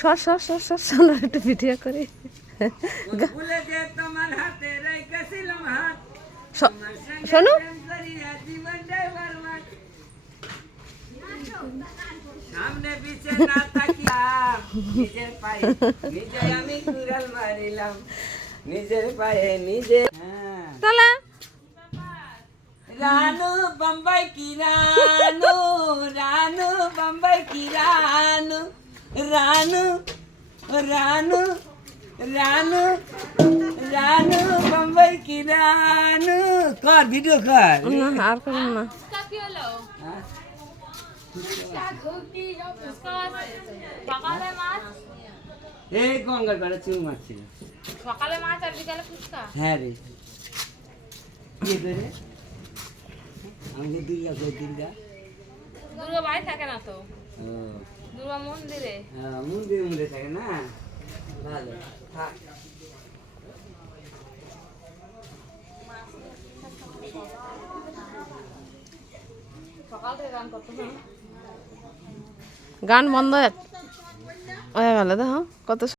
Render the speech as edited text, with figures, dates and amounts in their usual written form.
সর সর সর সর সোনার একটু ভিডিও করি। শোনো সামনে পিছে না তাকিয়া নিজের পায়ে নিজে আমি কুড়াল মারিলাম, নিজের পায়ে নিজে। চলা রানু বম্বাই কি রানু, রানু বম্বাই কি রানু, রানু রানু রানু রানু বম্বাই কি রানু। কর ভিডিও কর। না আর করুন না। এই গঙ্গার পাড়ে চুল মারছিল। সকালে মাছ আর বিকালে ফুচকা। হ্যাঁ রে কি করে আমি দুর্গা কই দুর্গা দুর্গা বাড়ি থাকে না তো, ও দুর্গা মন্দিরে। হ্যাঁ মন্দিরে মন্দিরে থাকে না, ভালো থাক। সকাল থেকে গান করতে হবে। গান বন্ধ হয়ে গেল দেখো কত